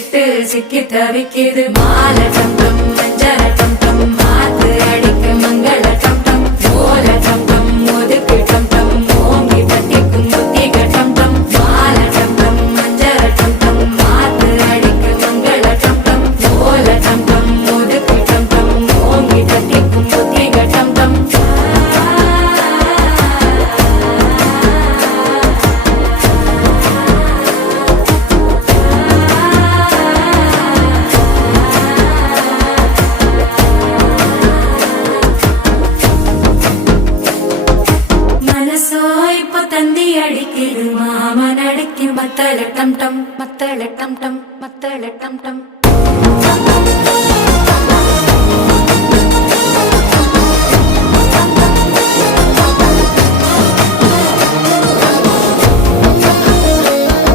விட்டு சிக்கி தவிக்குது மாலை டம் டம் மஞ்சள டம் டம் மாத்து அடிக்க மங்கள டம் டம் ஓல டம் டம் ஒதுக்கு டம் டம் ஓங்கி தட்டிக்கும் புத்திக டம் டம் மாலை டம் டம் மஞ்சள டம் டம் மாத்து அடிக்க மங்கள டம் டம் ஓல டம் டம் ஒதுக்கு டம் டம் ஓங்கி தட்டிக்கும் புத்திக டம் டம் தந்தி அடிக்குது மாமன் அடிக்கு மத்தள டம் டம் மத்தள டம் டம் மத்தள டம் டம்